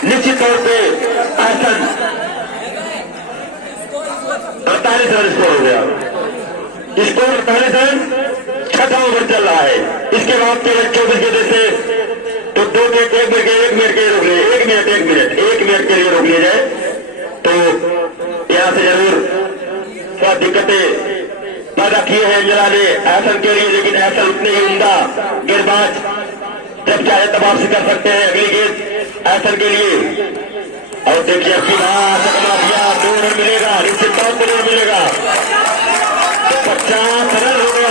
निश्चित तौर पे एहसन 48 रन स्कोर हो गया। स्कोर 48 रन, छठा ओवर चल रहा है। इसके बाद केवल 24 गेंदे से तो 2 मिनट 1 मिनट के लिए रोक लिए, 1 मिनट के लिए रोक लिया जाए तो यहां से जरूर थोड़ा दिक्कतें पैदा किए हैं अंजला ने एहसन के लिए, लेकिन एहसन उतने ही उम्दा गेंदबाज जब चाहे तब वापसी कर सकते हैं। अगली गेंद एहसन के लिए और देखिए अब की दिया 2 रन मिलेगा, निश्चित तौर पर रन मिलेगा। 50 रन हो गया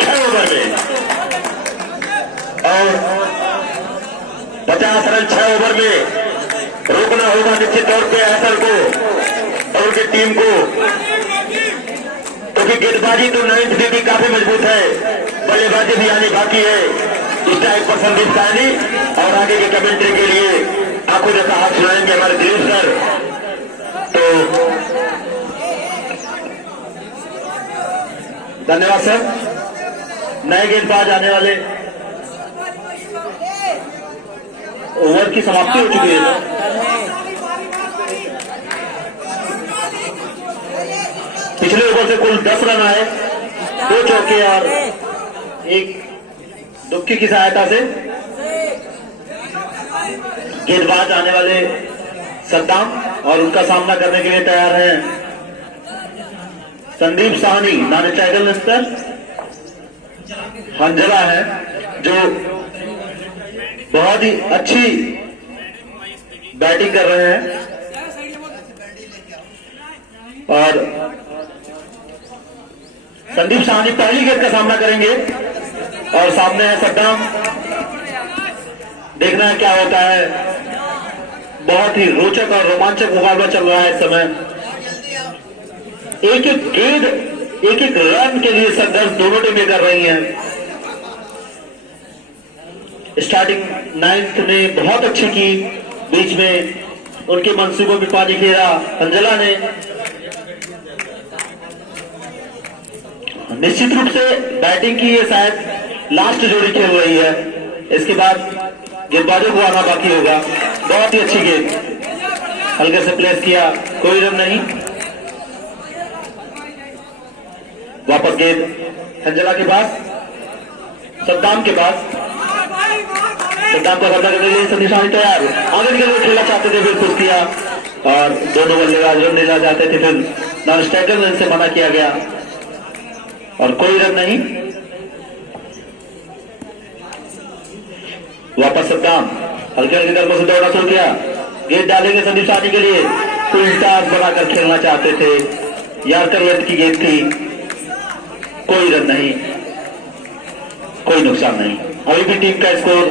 6 ओवर में और 50 रन 6 ओवर में रोकना होगा निश्चित तौर पे एहसन को और उनकी टीम को, क्योंकि गेंदबाजी तो 9th भी काफी मजबूत है, बल्लेबाजी भी आनी बाकी है। स्ट्राइक पर संदीप साहनी और आगे के कमेंट्री के लिए आपको जैसा हाथ सुनाएंगे हमारे दिलीप सर। तो धन्यवाद सर। नए गेंदबाज आने वाले, ओवर की समाप्ति हो चुकी है। पिछले ओवर से कुल 10 रन आए, 2 चौके और 1 दुक्की की सहायता से। गेंदबाज आने वाले सद्दाम और उनका सामना करने के लिए तैयार हैं संदीप साहनी, नॉन स्ट्राइकर लिस्टर हंजला है जो बहुत ही अच्छी बैटिंग कर रहे हैं और संदीप साहनी पहली गेंद का सामना करेंगे और सामने है सद्दाम। देखना है क्या होता है। बहुत ही रोचक और रोमांचक मुकाबला चल रहा है इस समय। एक एक गेंद, एक एक रन के लिए संघर्ष दोनों टीमें कर रही हैं। स्टार्टिंग 9th में बहुत अच्छी की, बीच में उनके मंसूबों में पानी फेरा अंजला ने। निश्चित रूप से बैटिंग की ये शायद लास्ट जोड़ी खेल रही है, इसके बाद गेंदबाजों को आना बाकी होगा। बहुत ही अच्छी गेंद, हल्के से प्लेस किया, कोई रन नहीं। वापस गेंद अंजला के पास, सद्दाम के पास। सद्दाम का कब्जा करने के लिए संदीप साहनी तैयार, आगे के लिए खेलना चाहते थे, फिर कुछ किया और दोनों बल्लेबाज रन लेना चाहते थे, फिर नॉन स्ट्राइकर रन से मना किया गया और कोई रन नहीं। वापस सद्दाम हल्के हल्के कदमों से दौड़ना शुरू किया, गेंद डालेंगे संदीप साहनी के लिए, उल्टा बनाकर खेलना चाहते थे, यार्कर लेंथ की गेंद थी, कोई रन नहीं, कोई नुकसान नहीं। अभी भी टीम का स्कोर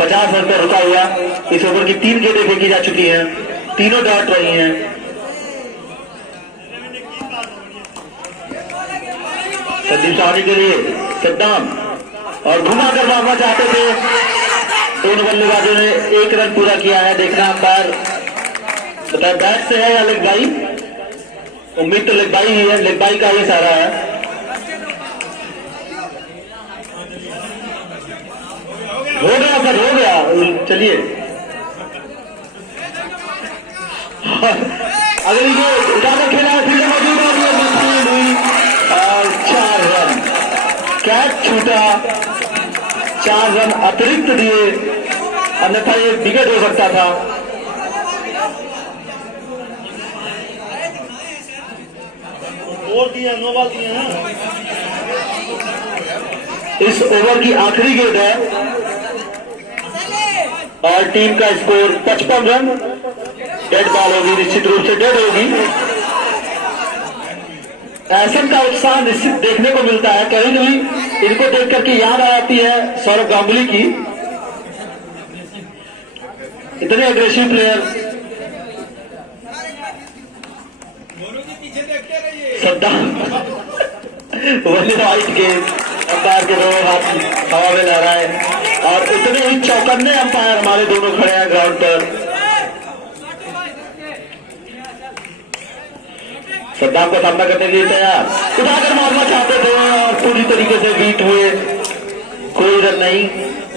50 रन पर रुका हुआ। इस ओवर की 3 गेंदें फेंकी जा चुकी हैं, तीनों डॉट रही हैं। संदीप साहनी के लिए सद्दाम और घुमा कर मारना चाहते थे, दोनों बल्लेबाजों ने 1 रन पूरा किया है। देखना अंपायर बताए बैट से है या लेग बाई, उम्मीद तो लेग बाई ही है, लेग बाई का ही सारा है। हो गया सर, हो गया, चलिए अगली गेंद उठाकर खेला है, फील्ड मौजूद हुई और 4 रन, कैच छूटा, 4 रन अतिरिक्त दिए, अन्यथा ये विकेट हो सकता था। नो बॉल दिए हैं। इस ओवर की आखिरी गेंद है और टीम का स्कोर 55 रन। डेड बॉल होगी, निश्चित रूप से डेड होगी। एहसन का उत्साह निश्चित देखने को मिलता है, कहीं भी इनको देख करके याद आती है सौरभ गांगुली की। इतने अग्रेसिव प्लेयर। सद्दाम वाइट गेंद, अंपायर के दोनों हाथ हवा में लहराए और इतने ही चौकन्ने अंपायर हमारे दोनों खड़े हैं ग्राउंड पर। सद्दाम का सामना करने के लिए तैयार, उठाकर मारना चाहते थे और पूरी तरीके से बीट हुए, कोई रन नहीं,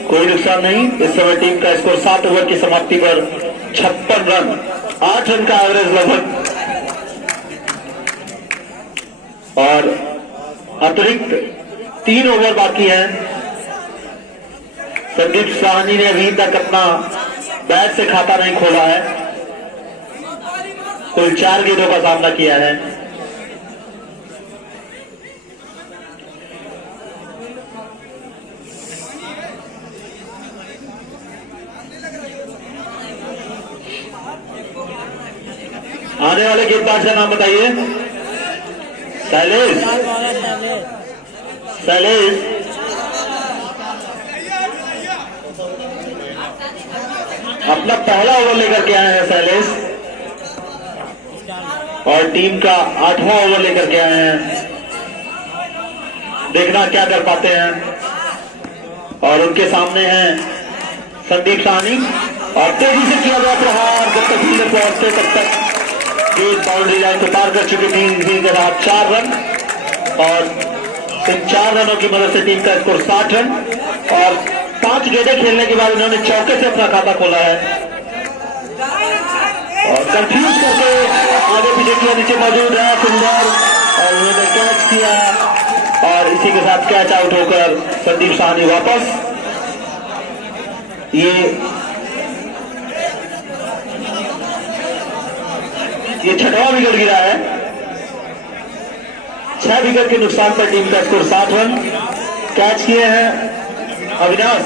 कोई नुकसान नहीं। इस समय टीम का स्कोर 7 ओवर की समाप्ति पर 56 रन, 8 रन का एवरेज लगभग, और अतिरिक्त 3 ओवर बाकी है। संदीप साहनी ने अभी तक अपना बैट से खाता नहीं खोला है, कुल 4 गेंदों का सामना किया है। आने वाले गेंदबाज का नाम बताइए। शैलेश, शैलेश अपना पहला ओवर लेकर के आए हैं शैलेश, और टीम का 8वां ओवर लेकर के आए हैं। देखना क्या कर पाते हैं। और उनके सामने हैं संदीप साहनी, और तेजी से किया गया प्रहार, जब तक फील्डर पहुंचते तब तक बाउंड्री लाइन को पार कर चुकी टीम के साथ 4 रन, और इन 4 रनों की मदद से टीम का स्कोर 60 रन, और 5 गेंदें खेलने के बाद उन्होंने चौके से अपना खाता खोला है, और कंफ्यूज करके आगे पीछे किया, नीचे मौजूद है सुंदर, और उन्होंने कैच किया, और इसी के साथ कैच आउट होकर संदीप साहनी वापस। ये 6वां विकेट गिरा है। 6 विकेट के नुकसान पर टीम का स्कोर 60 रन। कैच किए हैं अविनाश,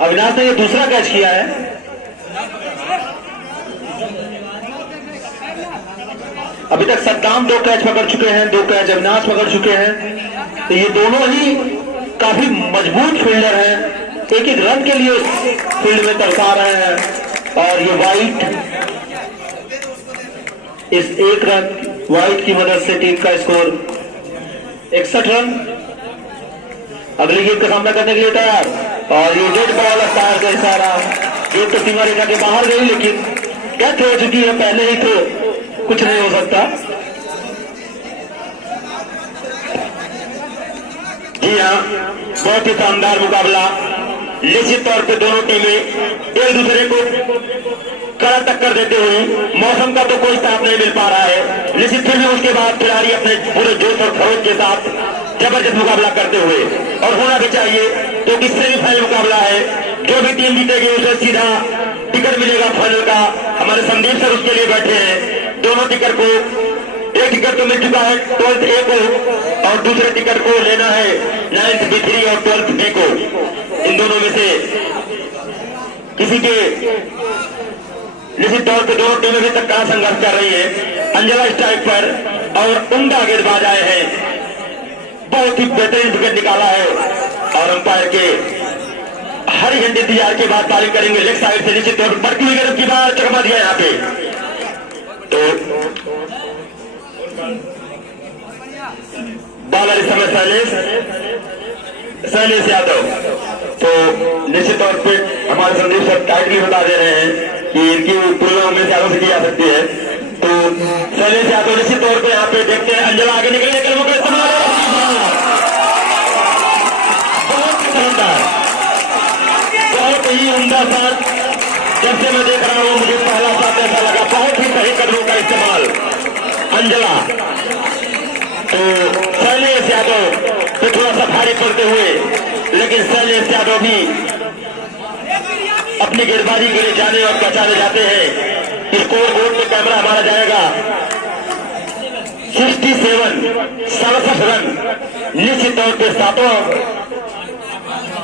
अविनाश ने ये दूसरा कैच किया है। अभी तक सद्दाम 2 कैच पकड़ चुके हैं, 2 कैच अविनाश पकड़ चुके हैं। तो ये दोनों ही काफी मजबूत फील्डर हैं, एक एक रन के लिए फील्ड में तरसा रहे हैं, और ये वाइट, इस 1 रन वाइट की मदद से टीम का स्कोर 61 रन। अगली गेंद का सामना करने के लिए तैयार, और ये डेड बॉल अंपायर का इशारा, गेंद तो सीमा रेखा के बाहर गई, लेकिन डेथ हो चुकी है पहले ही, तो कुछ नहीं हो सकता। जी हाँ, बहुत ही शानदार मुकाबला। निश्चित तौर पे दोनों टीमें एक दूसरे को कड़ा टक्कर देते हुए, मौसम का तो कोई साथ नहीं मिल पा रहा है, लेकिन फिर भी उसके बाद खिलाड़ी अपने पूरे जोश और खरोश के साथ जबरदस्त मुकाबला करते हुए, और होना भी चाहिए क्योंकि सेमीफाइनल मुकाबला है। जो भी टीम जीतेगी उसे सीधा टिकट मिलेगा फाइनल का। हमारे संदीप सर उसके लिए बैठे हैं। दोनों टिकट को, एक टिकट तो मिल चुका है 12th A को, और दूसरे टिकट को लेना है 9th B3 और 12th B को। इन दोनों में से किसी के निश्चित तौर पर दोनों टीमें भी तक कड़ा संघर्ष कर रही है। अंजला स्ट्राइक पर, और उमदा गेंदबाज आए हैं, बहुत ही बेहतरीन विकेट निकाला है, और अंपायर के हरी झंडी इंतजार के बाद बॉलिंग करेंगे लेग साइड से। निश्चित तौर पर बढ़ती हुई गेंद की बार चकमा दिया यहाँ पे, तो बॉलर इस समय शैलेश यादव। तो निश्चित तौर पे हमारे संदीप सर टाइट भी बता दे रहे हैं कि इनकी तुलना में यादव से की जा सकती है। तो शैलेश यादव निश्चित तौर पे यहाँ पे देखते हैं, अंजला आगे निकलने के मौका इस्तेमाल, बहुत शानदार, बहुत ही उम्दा साथ। जब से मैं देख रहा हूँ मुझे पहला साथ ऐसा लगा, बहुत ही सही कदमों का इस्तेमाल अंजला। तो शैलेश यादव तो थोड़ा सा भारी पड़ते हुए, लेकिन शैलेश यादव भी अपनी गेंदबाजी के लिए जाने और पहचाने जाते हैं। स्कोर बोर्ड में कैमरा हमारा जाएगा 67 रन। निश्चित तौर पर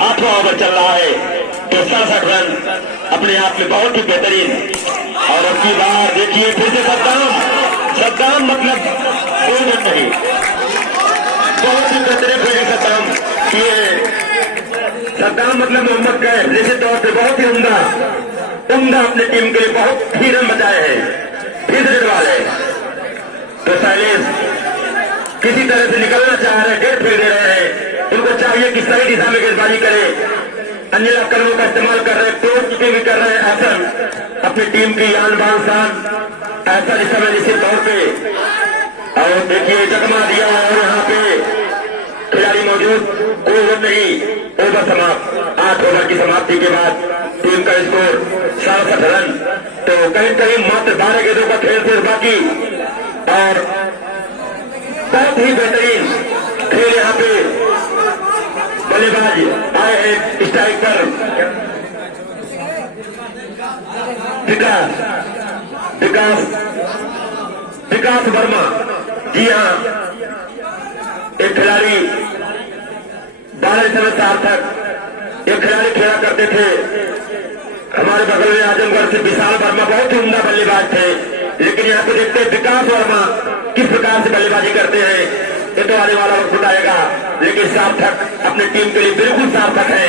8वां ओवर चल रहा है, तो 67 रन अपने आप में बहुत ही बेहतरीन। और अब की बार देखिए फिर से सद्दाम मतलब कोई नहीं, बहुत ही बेहतरीन फील्डिंग सद्दाम मतलब मोहम्मद कैफ। निश्चित तौर पर बहुत ही उम्दा अपनी टीम के लिए बहुत ही रन बचाए हैं, फिर रेड वाले। तो शैलेश किसी तरह से निकलना चाह रहे हैं, डेढ़ फील्ड दे रहे हैं, उनको चाहिए कि सही दिशा में गेंदबाजी करे। अंजला कदमों का इस्तेमाल कर रहे हैं, टोच भी कर रहे हैं ऐसा अपनी टीम की आन बान शान ऐसा इस समय निश्चित तौर पे। और देखिए जगमा दिया, और यहाँ पे खिलाड़ी मौजूद, कोई रन नहीं, ओवर समाप्त। 8 ओवर की समाप्ति के बाद टीम का स्कोर 67 रन। तो कहीं कहीं मात्र 12 गेंदों का खेल फिर बाकी, और बहुत ही बेहतरीन खेल यहाँ पे। बल्लेबाज आए हैं स्ट्राइक पर विकास वर्मा। जी हाँ, एक खिलाड़ी 12 समय सार्थक एक खिलाड़ी खेला करते थे हमारे बगल में आजमगढ़ से। विशाल वर्मा बहुत ही उम्दा बल्लेबाज थे, लेकिन यहाँ पे देखते हैं विकास वर्मा किस प्रकार से बल्लेबाजी करते हैं। ये तो आने वाला वक्त बताएगा, लेकिन सार्थक अपनी टीम के लिए बिल्कुल सार्थक है,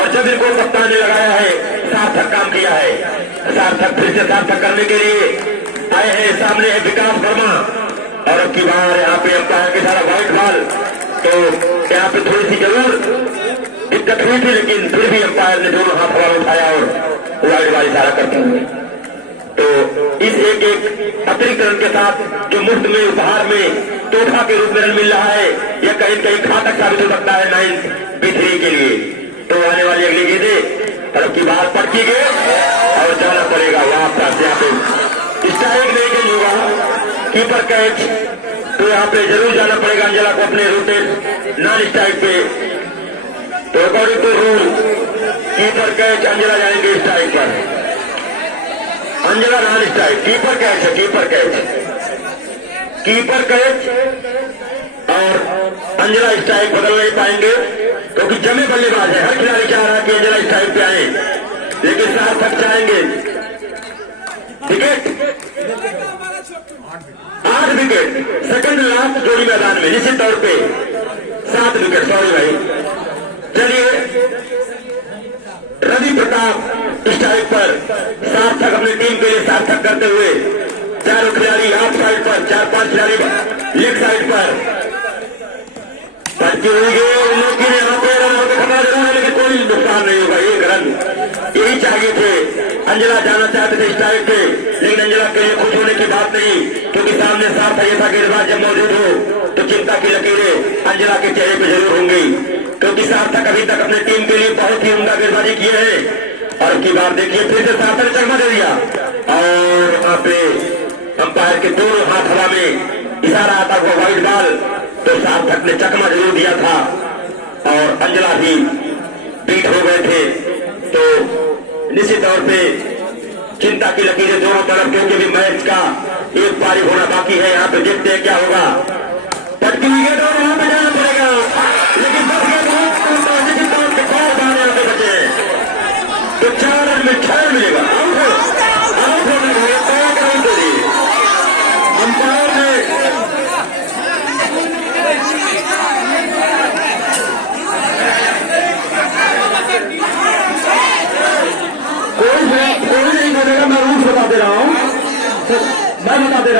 और जब इनको कप्तान ने लगाया है सार्थक काम किया है। सार्थक फिर से सार्थक करने के लिए आए हैं। सामने है विकास वर्मा, और अब की बार यहाँ पे अंपायर के सारा व्हाइट बॉल। तो यहाँ पे थोड़ी सी जरूर दिक्कत हुई थी, लेकिन फिर भी अंपायर ने दोनों हाथ हवा में उठाया और व्हाइट बॉल इशारा करते हुए। तो इस एक अतिरिक्त रन के साथ जो मुफ्त में उपहार में तोहफा के रूप में रन मिल रहा है, यह कहीं कहीं घातक साबित हो सकता है 9 B3 के लिए। तो आने वाली अगली गेंदें तरफ की बात पटकी गए और जाना पड़ेगा वापस। यहाँ पे स्ट्राइक नहीं गेंद होगा, कीपर कैच। तो यहाँ पे जरूर जाना पड़ेगा अंजला को अपने रोटेट नॉन स्ट्राइक पे। तो according to rule keeper catch, Anjala जाएंगे स्ट्राइक पर। Anjala non strike, keeper catch है, कीपर कैच और अंजला स्ट्राइक बदल नहीं पाएंगे, क्योंकि जमे बल्लेबाज है। हर खिलाड़ी चाह रहा है कि अंजला स्ट्राइक पे आए, लेकिन सार्थक चाहेंगे। विकेट 8 विकेट, सेकंड लास्ट जोड़ी मैदान में निश्चित तौर पे 7 विकेट। सॉरी भाई, चलिए रवि प्रताप स्ट्राइक पर। सार्थक अपनी टीम के लिए सार्थक करते हुए 4 खिलाड़ी ऑफ साइड पर, 4-5 खिलाड़ी लेग साइड पर पटकी हुई गई। लेकिन यहाँ पे रन होकर खतरा जरूर है, लेकिन कोई नुकसान नहीं होगा। 1 रन यही चाहिए थे। अंजला जाना चाहते थे स्ट्राइक पे, लेकिन अंजला के लिए खुश होने की बात नहीं, क्योंकि सामने साफ ऐसा गेंदबाज जब मौजूद हो तो चिंता की लकीरें अंजला के चेहरे पे जरूर होंगी, क्योंकि सार्थक अभी तक अपनी टीम के लिए बहुत ही उम्दा गेंदबाजी किए हैं। और की बात देखिए, फिर से सार्थक ने चकमा दे दिया, और वहां पे अंपायर के दोनों हाथ हवा में इशारा आता हुआ व्हाइट बॉल। तो सार्थक ने चकमा जरूर दिया था, और अंजला भी बीट हो गए थे। तो निश्चित तौर पे चिंता की लकीरें दोनों तरफ, क्योंकि भी मैच का एक पारी होना बाकी है। यहाँ पे देखते हैं क्या होगा। पटकी विकेट और वहां पे जाना पड़ेगा, लेकिन 10 गेंद निश्चित तौर पे 4 बार यहाँ पे बचे हैं। तो 4 रन में 6 रन मिलेगा। आउट होने के लिए अंपायर ने कोई नहीं करेगा। मैं रूल्स बता दे रहा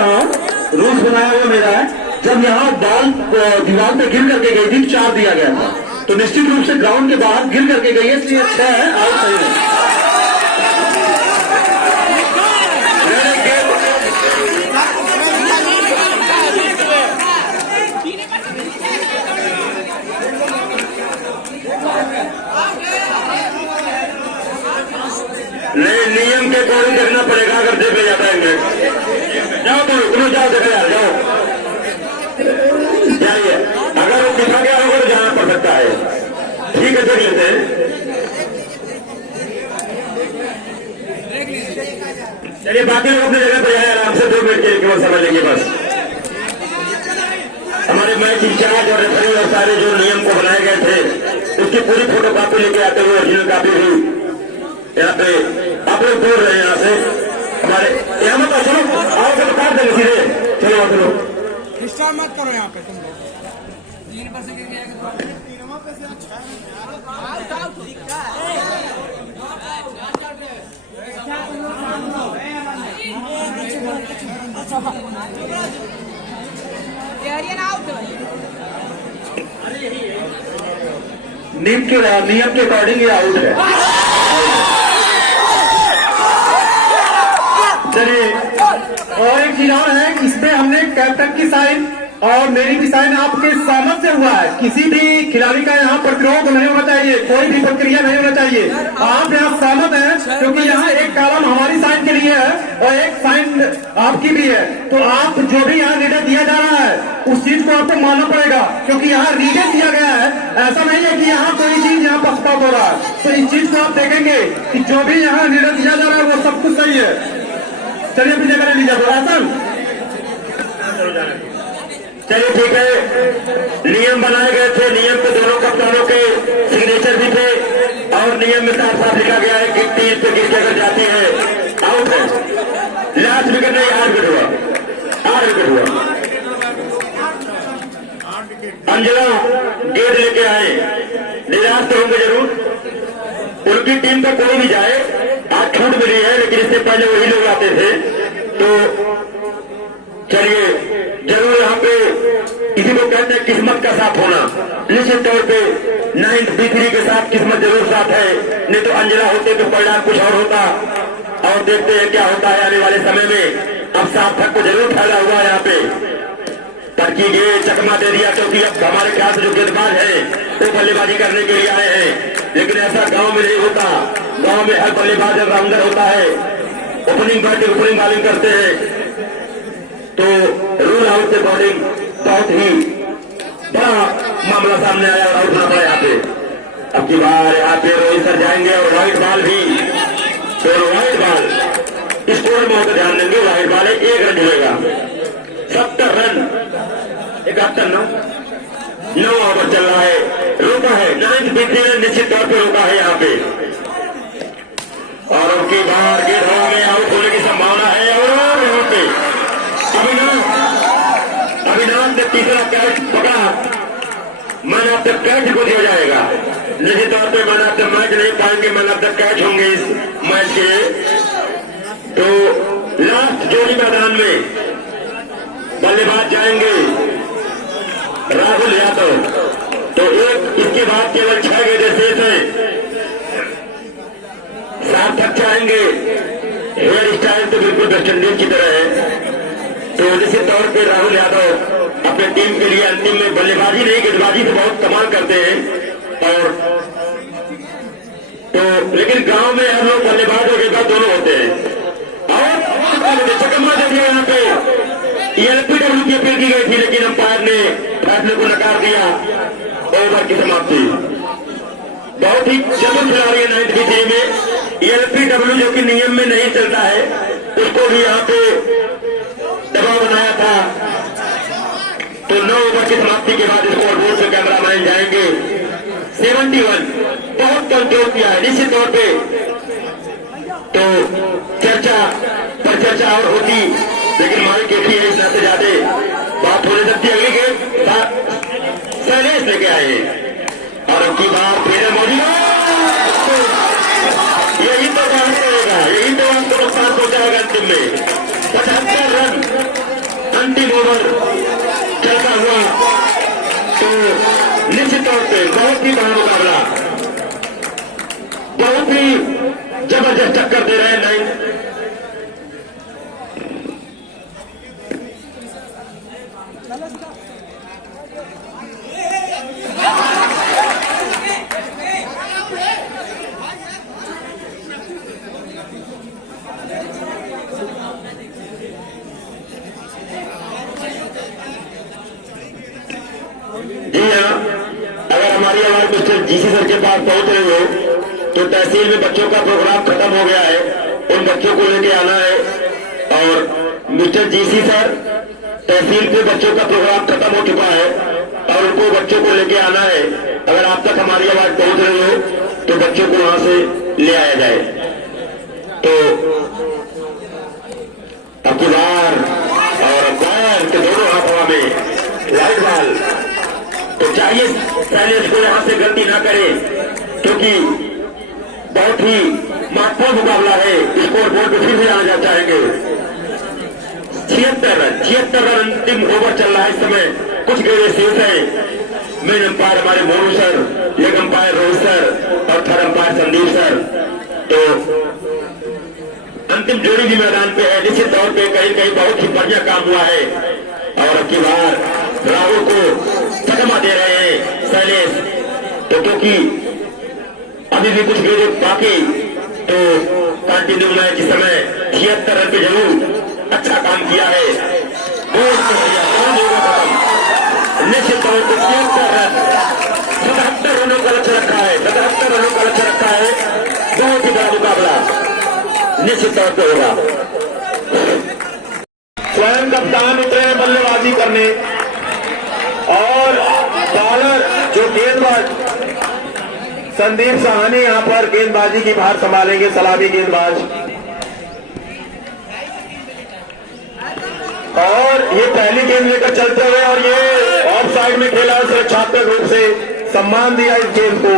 हूँ, रूल्स बनाया हुआ मेरा है। जब यहाँ बॉल दीवार पे गिर करके गई थी 4 दिया गया था, तो निश्चित रूप से ग्राउंड के बाहर गिर करके गई है, इसलिए 6 है। आउट सही है। नहीं, नियम के अकॉर्डिंग देखना पड़ेगा। अगर देखे जाता है जाओ, तो तुम जाओ, देखो यार, जाओ जाइए। अगर वो दिखा गया होगा तो जाना पड़ सकता है। ठीक है, देख लेते हैं। चलिए, बाकी लोग अपनी जगह पर जाए, आराम से 2 मिनट के केवल समझ लेंगे बस। हमारे मैच इंचार्ज और रेफरी और सारे जो नियम को बनाए गए थे, उसकी पूरी फोटो कॉपी लेके आते हुए ओरिजिनल कॉपी भी यहाँ पे आप लोग बोल रहे हैं। यहाँ से हमारे यहाँ मत चलो, आओ तो काट देंगे सीधे। चलो चलो, डिस्टर्ब मत करो यहाँ पे तुम लोग। नियम के अकॉर्डिंग ये आउट है। चलिए, और एक चीज और है, इसमें हमने कैप्टन की साइन और मेरी भी साइन आपके सहमत से हुआ है। किसी भी खिलाड़ी का यहाँ प्रतिरोध नहीं होना चाहिए, कोई भी प्रक्रिया नहीं होना चाहिए। आप यहाँ सहमत हैं क्योंकि यहाँ एक कॉलम हमारी साइन के लिए है और एक साइन आपकी भी है। तो आप जो भी यहाँ रीडर दिया जा रहा है उस चीज को आपको मानना पड़ेगा, क्योंकि यहाँ रीडर दिया गया है। ऐसा नहीं है कि यहाँ कोई चीज यहाँ पक्षपात हो रहा है। तो इस चीज को आप देखेंगे कि जो भी यहाँ रीडर दिया जा रहा है वो सब कुछ सही है। चलिए पीछे करें लीजिए तो ऐसा। चलिए ठीक है, नियम बनाए गए थे, नियम पे दोनों कप्तानों के सिग्नेचर भी थे और नियम में साफ साफ लिखा गया है कि 30 पे गिर के अगर जाते हैं आउट है। लास्ट विकेट नहीं, 8 विकेट हुआ, 8 विकेट हुआ। अंजना गेंद लेके आए, निराश तो होंगे जरूर। उनकी टीम का कोई भी जाए, आज छूट मिली है लेकिन इससे पहले वही लोग आते थे। तो चलिए, जरूर यहाँ पे किसी को कहते हैं किस्मत का साथ होना। निश्चित तौर पे 9th B3 के साथ किस्मत जरूर साथ है, नहीं तो अंजना होते तो परिणाम कुछ और होता। और देखते हैं क्या होता है आने वाले समय में। अब सार्थक को जरूर फायदा हुआ यहाँ पे, ताकि ये चकमा दे दिया, क्योंकि अब हमारे ख्याल से जो गेंदबाज है वो बल्लेबाजी करने के लिए आए हैं। लेकिन ऐसा गांव में नहीं होता। गांव में हर बल्लेबाज ऑलराउंडर होता है, ओपनिंग बैटिंग ओपनिंग बॉलिंग करते हैं। तो रूल आउट से बॉलिंग बहुत ही बड़ा मामला सामने आया और आउट ना पड़ा यहाँ पे। अब की बार यहाँ पे रोहित सर जाएंगे और व्हाइट बॉल भी, तो व्हाइट बॉल स्कोर में होकर ध्यान देंगे। व्हाइट बॉल है, 1 रन मिलेगा। 70 रन 9 ओवर चल रहा है, रोका है। 9th B3 ने निश्चित तौर पर रोका है यहाँ पे। और अब की बार गेंद हवा में आउट होने की संभावना है। और यहाँ पे अविनाश ने तीसरा कैच पकड़ा, मैन ऑफ द कैच को दिया जाएगा। निश्चित तौर पर मैन ऑफ द मैच नहीं पाएंगे, मैन ऑफ द कैच होंगे इस मैच के। तो लास्ट जोड़ी मैदान में बल्लेबाज जाएंगे राहुल यादव। तो एक इसके बाद केवल 6 गेंदें शेष हैं। सार्थक चाहेंगे, हेयर स्टाइल तो बिल्कुल वेस्ट इंडीज की तरह है। तो निश्चित तौर पर राहुल यादव अपने टीम के लिए अंतिम में बल्लेबाजी नहीं गेंदबाजी से बहुत कमाल करते हैं। और तो लेकिन गांव में हर लोग बल्लेबाज और गेंदबाज दोनों होते हैं। और चकमा दे दिया यहाँ पे। LPW की अपील की गई थी लेकिन अंपायर ने फैसले को नकार दिया। ओवर की समाप्ति। बहुत ही चतुर खिलाड़ी है 9th B3 में। LPW जो कि नियम में नहीं चलता है, उसको भी यहाँ पे दबाव बनाया था। तो 9 ओवर की समाप्ति के बाद स्कोर बोर्ड से कैमरामैन जाएंगे। 71 बहुत कंट्रोल किया है निश्चित तौर पे। तो चर्चा पर चर्चा और होती, लेकिन मालिक एक ही है, इस से ज्यादा बात होने सकती है। अगली गेंद शैलेश लेके आए और अब की बात फिर मोदी। यही तो बात करेगा, यही तो आपको नुकसान पहुंचाएगा अंतिम में। 75 रन अंतिम ओवर चलता हुआ। तो निश्चित तौर पे बहुत ही बड़ा मुकाबला, बहुत ही जबरदस्त टक्कर दे रहे हैं 9th। जी हाँ, अगर हमारी आवाज मिस्टर जीसी सर के पास पहुंच रही हो तो तहसील में बच्चों का प्रोग्राम खत्म हो गया है, उन बच्चों को लेके आना है। और मिस्टर जीसी सर, तहसील पे बच्चों का प्रोग्राम खत्म हो चुका है और उनको बच्चों को लेके आना है। अगर आप तक हमारी आवाज पहुंच रही हो तो बच्चों को वहां से ले आया जाए। तो अब की बार और बायर के दोनों हाथ हवा में, व्हाइट बॉल। तो चाहिए शैलेश को यहां से गलती ना करे, क्योंकि बहुत ही महत्वपूर्ण मुकाबला है। स्कोर बोर्ड पर फिर से आना चाहेंगे। 76 रन अंतिम ओवर चल रहा है इस समय, कुछ गेंदें शेष है। मेन अंपायर हमारे Monu sir, leg umpire Rohit sir और थर्ड अंपायर संदीप सर। तो अंतिम जोड़ी भी मैदान पे है। निश्चित तौर पे कहीं कहीं बहुत ही बढ़िया काम हुआ है। और अब की बार राहुल को चकमा दे रहे हैं शैलेश। तो क्योंकि अभी भी कुछ गेंद बाकी, तो कंटिन्यू मैच इस समय 76 रन पे जरूर अच्छा काम किया है। निश्चित तौर पर 76 रन, 77 रनों का लक्ष्य रखा है, 77 रनों का लक्ष्य रखा है। बहुत ही बड़ा मुकाबला निश्चित तौर पर होगा। स्वयं कप्तान उतरे बल्लेबाजी करने और बॉलर जो गेंदबाज संदीप साहनी यहां पर गेंदबाजी की भार संभालेंगे, सलामी गेंदबाज। और ये पहली गेंद लेकर चलते हुए और ये ऑफ साइड में खेला, सुरक्षात्मक रूप से सम्मान दिया इस गेंद को।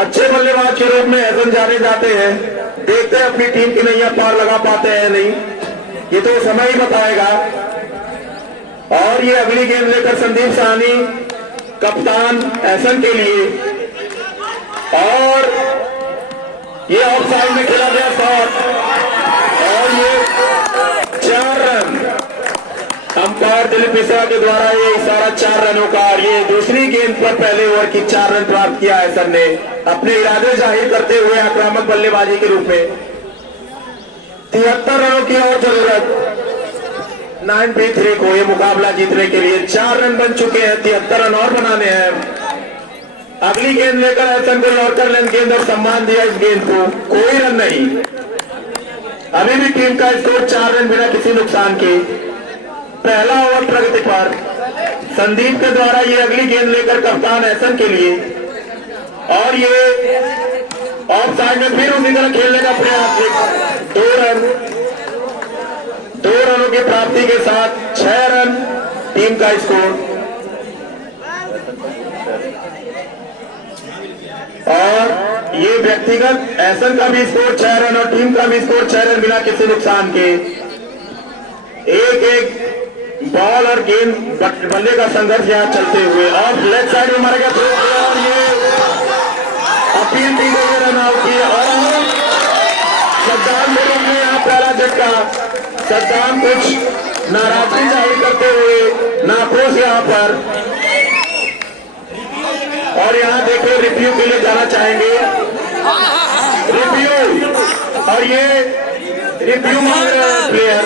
अच्छे बल्लेबाज के रूप में एहसन जाने जाते हैं, देखते हैं अपनी टीम की नैया पार लगा पाते हैं नहीं, ये तो समय ही बताएगा। और ये अगली गेंद लेकर संदीप साहनी कप्तान एहसन के लिए, और ये ऑफ साइड में खेला गया शॉट और ये 4 रन। अंपायर दिलीप मिश्रा के द्वारा ये इशारा 4 रनों का, और ये दूसरी गेंद पर पहले ओवर की 4 रन प्राप्त किया एहसन ने, अपने इरादे जाहिर करते हुए आक्रामक बल्लेबाजी के रूप में। 73 रनों की और जरूरत 9-3 को ये मुकाबला जीतने के लिए। 4 रन बन चुके हैं, 73 रन और बनाने हैं। अगली गेंद लेकर एहसन को लौटकर लेंथ गेंद और सम्मान दिया इस गेंद को, कोई रन नहीं। अभी भी टीम का स्कोर 4 रन बिना किसी नुकसान के। पहला ओवर प्रगति पर संदीप के द्वारा ये अगली गेंद लेकर कप्तान एहसन के लिए, और ये ऑफ साइड में फिर उसी तरह खेलने का प्रयास। 2 रनों की प्राप्ति के साथ 6 रन टीम का स्कोर। और ये व्यक्तिगत एहसन का भी स्कोर 6 रन और टीम का भी स्कोर 6 रन बिना किसी नुकसान के। एक बॉल और गेंद बल्ले का संघर्ष यहाँ चलते हुए, और लेफ्ट साइड में मारा गया थ्रो, और ये अपील की गई रन आउट की। और सद्दाम बेगम ने यहाँ पहला झटका, सद्दाम कुछ नाराजगी जाहिर करते हुए नाखुश यहाँ पर, और यहाँ देखो रिव्यू के लिए जाना चाहेंगे, रिव्यू, और ये रिव्यू मांग रहे हैं प्लेयर।